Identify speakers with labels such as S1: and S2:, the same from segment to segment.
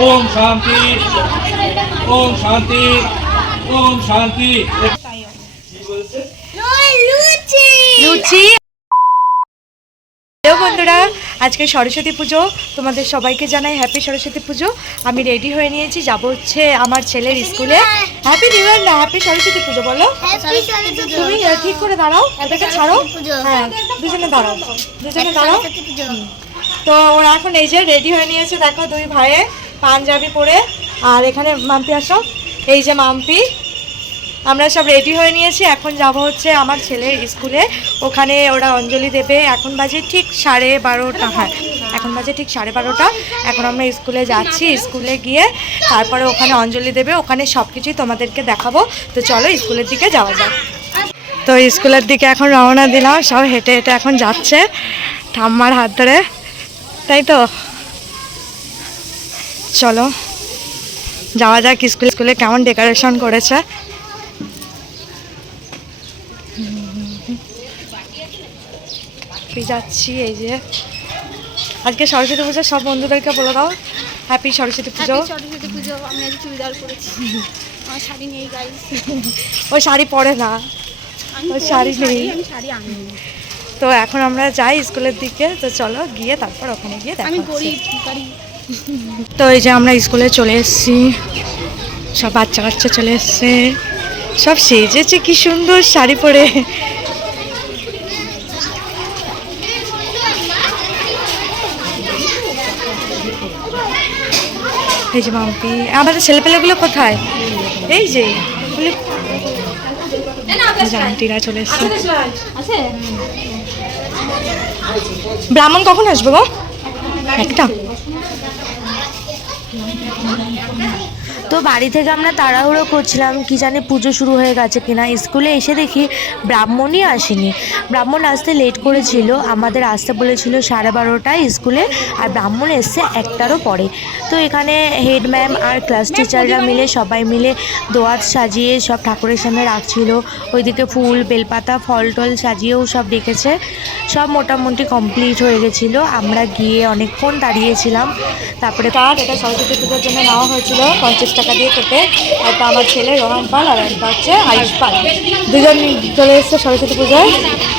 S1: ওম শান্তি। ওম শান্তি। ওম শান্তি। কি বলছে
S2: লুচি। আজকে সরস্বতী পুজো। তোমাদের সবাইকে জানাই হ্যাপি সরস্বতী পুজো। আমি রেডি হয়ে নিয়েছি। যাব হচ্ছে আমার ছেলের স্কুলে। হ্যাপি নিউ ইয়ার না হ্যাপি সরস্বতী পুজো বলো। তুমি ঠিক করে দাঁড়াও। এটাকে ছাড়ো। হ্যাঁ দুজনে দাঁড়াও। দুজনে দাঁড়াও। তো ওরা এখন এই যে রেডি হয়ে নিয়েছে দেখো দুই ভাইয়ে পাঞ্জাবি পরে। আর এখানে মাম্পি আসো। এই যে মাম্পি। আমরা সব রেডি হয়ে নিয়েছি। এখন যাব হচ্ছে আমার ছেলের স্কুলে। ওখানে ওরা অঞ্জলি দেবে। এখন বাজে ঠিক সাড়ে বারোটা। হ্যাঁ এখন বাজে ঠিক সাড়ে বারোটা। এখন আমরা স্কুলে যাচ্ছি। স্কুলে গিয়ে তারপরে ওখানে অঞ্জলি দেবে। ওখানে সব কিছুই তোমাদেরকে দেখাবো। তো চলো স্কুলের দিকে যাওয়া যাক। তো স্কুলের দিকে এখন রওনা দিলাম। সব হেঁটে হেঁটে এখন যাচ্ছে ঠাম্মার হাত ধরে। তাই তো? চলো, যাওয়া যাক। স্কুল স্কুলে কেমন ডেকোরেশন করেছে? যাচ্ছি এই যে। আজকে সরস্বতী পুজো সব বন্ধুদেরকে বলে দাও। হ্যাপি সরস্বতী পুজো।
S3: সরস্বতী পুজো আমি আজ চুড়িদার করেছি আমার শাড়ি নেই গাইস
S2: ও শাড়ি পরে না। ওই শাড়ি নেই।
S3: শাড়ি আনি
S2: তো এখন আমরা যাই স্কুলের দিকে। তো চলো গিয়ে তারপর ওখানে গিয়ে
S3: আমি গরিব
S2: তো এই যে আমরা স্কুলে চলে এসেছি। সব বাচ্চা কাচ্চা চলে এসছে। সব সেজেছে কি সুন্দর শাড়ি পরে। এই যে মাম্পি আমাদের ছেলেপেলেগুলো কোথায়? এই যে আন্টিরা চলে এসছে। ব্রাহ্মণ কখন আসবে গো? একটা।
S4: তো বাড়ি থেকে আমরা তাড়াহুড়ো করছিলাম কি জানি পুজো শুরু হয়ে গেছে কিনা। স্কুলে এসে দেখি ব্রাহ্মণই আসেনি। ব্রাহ্মণ আসতে লেট করেছিল আমাদের আসতে বলেছিল সাড়ে বারোটায় স্কুলে আর ব্রাহ্মণ এসছে একটারও পরে। তো এখানে হেড ম্যাম আর ক্লাস টিচাররা মিলে সবাই মিলে দোয়াত সাজিয়ে সব ঠাকুরের সামনে রাখছিল। ওইদিকে ফুল বেলপাতা ফল টল সাজিয়েও সব রেখেছে। সব মোটামুটি কমপ্লিট হয়ে গেছিল। আমরা গিয়ে অনেকক্ষণ দাঁড়িয়েছিলাম। তারপরে
S2: সরস্বতী পুজোর জন্য নেওয়া হয়েছিল পঞ্চাশ টাকা দিয়ে কেটে। একটা আমার ছেলে, রোহান পাল, আর একটা হচ্ছে আয়ুষ পাল। দুজন চলে এসছে সরস্বতী পুজোয়।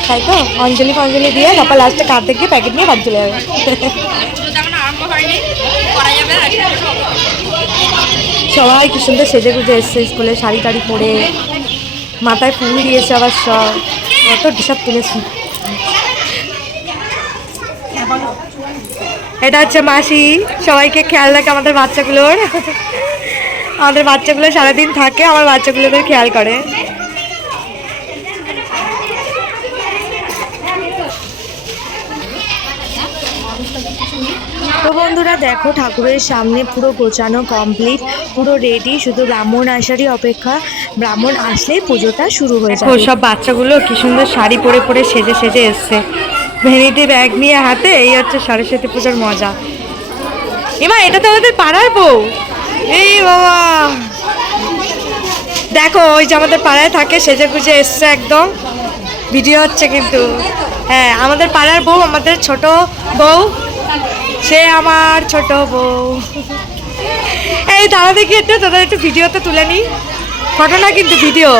S2: তাই তো? অঞ্জলি ফঞ্জলি দিয়ে তারপর লাস্টে কার্ড দেখে প্যাকেট নিয়ে বাদ চলে যাবে। সবাই কি সুন্দর সেজে গুজে এসছে স্কুলে, শাড়ি টাড়ি পরে। মাথায় ফুল দিয়েছে আবার সব। কত ডিসাব তুলেছি। এটা হচ্ছে মাসি। সবাইকে খেয়াল রাখে আমাদের বাচ্চাগুলোর। আমাদের বাচ্চাগুলো সারাদিন থাকে, আমার বাচ্চাগুলোদের খেয়াল করে।
S4: তো বন্ধুরা, দেখো, ঠাকুরের সামনে পুরো গোছানো কমপ্লিট পুরো রেডি শুধু ব্রাহ্মণ আসারই অপেক্ষা। ব্রাহ্মণ আসলেই পুজোটা শুরু হয়ে যাবে।
S2: সব বাচ্চাগুলো কি সুন্দর শাড়ি পরে পরে সেজে সেজে এসছে। ভ্যানিটি ব্যাগ নিয়ে হাতে এই হচ্ছে সরস্বতী পুজোর মজা। এবার এটা তো আমাদের পাড়ার বউ। এই বাবা। দেখো, ওই যে আমাদের পাড়ায় থাকে, সেজে গুজে এসছে একদম। ভিডিও হচ্ছে কিন্তু। হ্যাঁ আমাদের পাড়ার বউ আমাদের ছোট বউ। সে আমার ছোট বউ। এই দাঁড়া দেখি একটু, তোদের একটু ভিডিওতে তুলে নিই। ফটো না কিন্তু ভিডিও।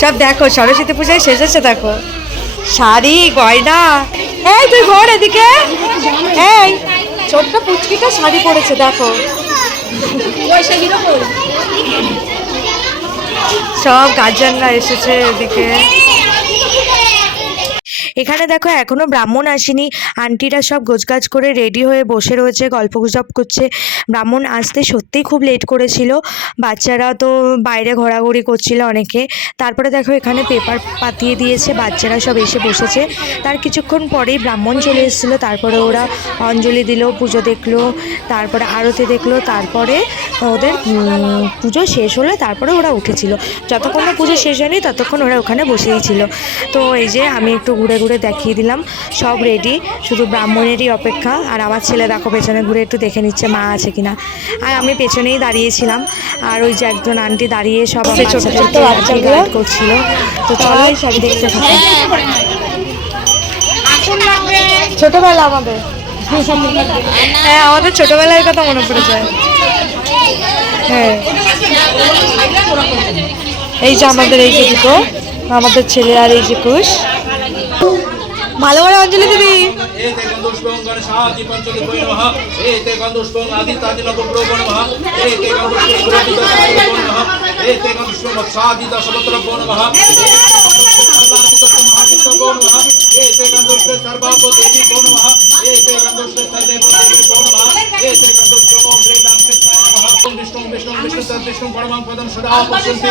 S2: সব দেখো, সরস্বতী পূজায় সেজেছে, দেখো। শাড়ি গয়না। এই তুই ঘর এদিকে। এই ছোট্ট পুচকিটা শাড়ি পরেছে দেখো। সব গার্জেনরা এসেছে এদিকে।
S4: এখানে দেখো এখনও ব্রাহ্মণ আসেনি। আন্টিরা সব গোছগাছ করে রেডি হয়ে বসে রয়েছে গল্প গুজব করছে। ব্রাহ্মণ আসতে সত্যিই খুব লেট করেছিল। বাচ্চারা তো বাইরে ঘোরাঘুরি করছিল অনেকে। তারপরে দেখো এখানে পেপার পাতিয়ে দিয়েছে, বাচ্চারা সব এসে বসেছে। তার কিছুক্ষণ পরেই ব্রাহ্মণ চলে এসেছিল। তারপরে ওরা অঞ্জলি দিল, পুজো দেখল, তারপরে আরতি দেখল, তারপরে ওদের পুজো শেষ হলে তারপরে ওরা উঠেছিল। যতক্ষণ পুজো শেষ হয়নি, ততক্ষণ ওরা ওখানে বসেই ছিল। তো এই যে আমি একটু ঘুরে ঘুরে দেখিয়ে দিলাম। সব রেডি শুধু ব্রাহ্মণেরই অপেক্ষা। আর আমার ছেলে দেখো পেছনে ঘুরে একটু দেখে নিচ্ছে মা আছে কিনা। আর আমি পেছনেই দাঁড়িয়েছিলাম। আর ওই যে একজন আন্টি দাঁড়িয়ে সব
S2: ছোট ছোট বাচ্চাগুলো?
S4: করছিল। তো চলো সব দেখতে থাকো।
S3: আসুন
S2: ছোটবেলা আমাদের। হ্যাঁ আমাদের ছোটবেলার কথা মনে পড়ে যায়। হ্যাঁ। এই যে আমাদের এই যে দুটো আমাদের ছেলে আর এই যে কুশ মালবার অঞ্জলি
S1: দিবি। এতে গন্ধুষ্পঙ্গন সাতি পঞ্চলোকয় নমঃ। এতে গন্ধুষ্পং আদি তাদি নবপ্রভো নমঃ। এতে গন্ধুষ্পং রবি দশপ্রভো নমঃ। এতে গন্ধুষ্পং সাদি দশপ্রভো নমঃ। এতে গন্ধুষ্প সর্বাপ দেবী গো নমঃ। এতে গন্ধুষ্প বিষ্ণু বিষ্ণু বিষ্ণু বিষ্ণু পরমাং পদম সদা পশ্যন্তি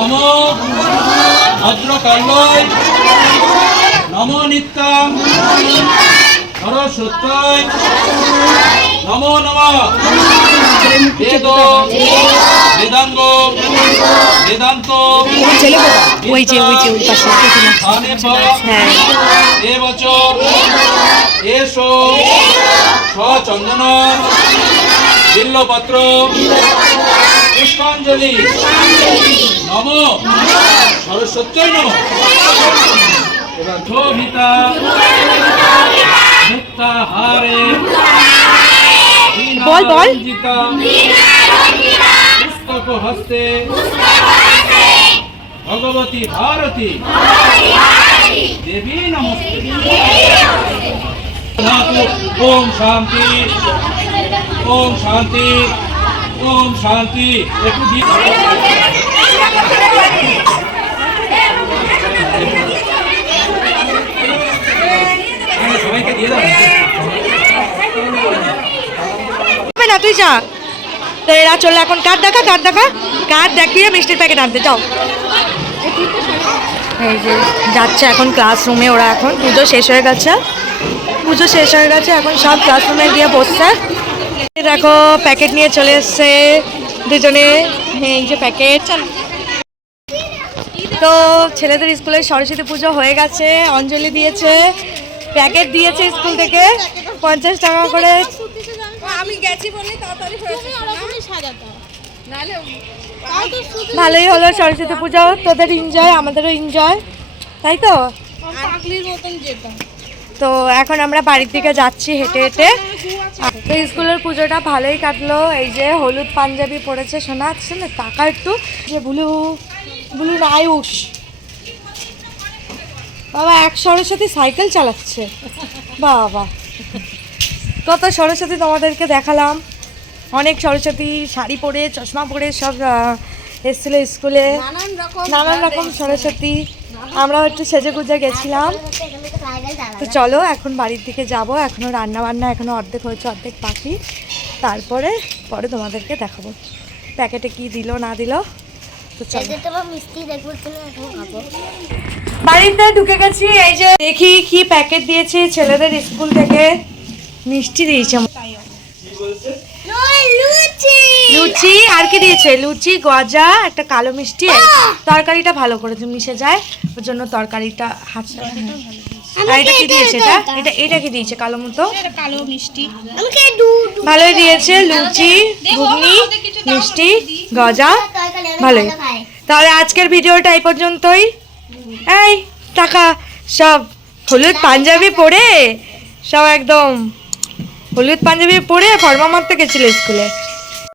S1: নমো ভদ্রকাল্যয় নমো নিত্যাং সরস্বত্যয় নমো নমঃ। বেদ বেদাঙ্গ বেদান্ত।
S2: ওই যে ওই যে ওই পাশে হ্যাঁ।
S1: এসো। সচন্দন বিল্লপত্র। পুষ্পাঞ্জলি। নম। সরস্বত্যই নম। এবার শোভিতা মুক্তাহারে
S2: বল, বল।
S1: পুস্তক হস্তে ভগবতী ভারতী। দেবী নমস্তে। ওম শান্তি। ওম শান্তি। ওম শান্তি, একটু দাও।
S2: না, তুই যা। তো এরা চলে এখন কার দেখা কার দেখা? কার দেখিয়ে মিষ্টির প্যাকেট আনতে? যাও। এই যে, যাচ্ছে এখন ক্লাসরুমে ওরা এখন। পুজো শেষ হয়ে গেছে। পুজো শেষ হয়ে গেছে, এখন সব ক্লাসরুমে গিয়ে বসছে। দেখো প্যাকেট নিয়ে চলে এসছে দুজনে। হ্যাঁ, এই যে প্যাকেট তো ছেলেদের স্কুলে সরস্বতী পুজো হয়ে গেছে অঞ্জলি দিয়েছে। প্যাকেট দিয়েছে স্কুল থেকে পঞ্চাশ টাকা করে।
S3: আমি গেছি বলে তাড়াতাড়ি
S2: ভালোই হলো সরস্বতী পুজো তোদের এনজয় আমাদেরও এনজয় তাই তো?
S3: পাগলির মতন যেতাম।
S2: তো এখন আমরা বাড়ির দিকে যাচ্ছি হেঁটে হেঁটে। তো স্কুলের পুজোটা ভালোই কাটলো। এই যে হলুদ পাঞ্জাবি পরেছে শোনা না? টাকা একটু। যে ব্লু ব্লু আয়ুষ বাবা এক সরস্বতী সাইকেল চালাচ্ছে। বাবা। কত সরস্বতী তোমাদেরকে দেখালাম। অনেক সরস্বতী শাড়ি পরে চশমা পরে সব এসেছিল স্কুলে।
S3: নানান রকম
S2: সরস্বতী। আমরাও একটু সেজে গুজে গেছিলাম। তো চলো এখন বাড়ির দিকে যাব। এখনও রান্না বান্না এখনও অর্ধেক হয়েছে অর্ধেক বাকি। তারপরে পরে তোমাদেরকে দেখাবো। প্যাকেটে কি দিল না দিল? তো চলো।
S3: তোমার মিষ্টি দেখব তুমি এখন খাব।
S2: বাড়িতে ঢুকে গেছি এই যে দেখি কি প্যাকেট দিয়েছে ছেলেদের স্কুল থেকে। মিষ্টি দিয়েছে।
S3: লুচি।
S2: আর কি দিয়েছে? লুচি গজা একটা কালো মিষ্টি তরকারিটা ভালো করে মিশে যায় ওর জন্য তরকারিটা হাতটা আর এটা কি দিয়েছে এটা? এটা এটা কি দিয়েছে কালো মতো?
S3: কালো মিষ্টি।
S2: ভালোই দিয়েছে লুচি ঘুগনি মিষ্টি গজা ভালোই। তাহলে আজকের ভিডিওটা এই পর্যন্তই। এই টাকা সব হলুদ পাঞ্জাবি পরে সব একদম হলুদ পাঞ্জাবি পরে ফর্মা মারতে গেছিল স্কুলে।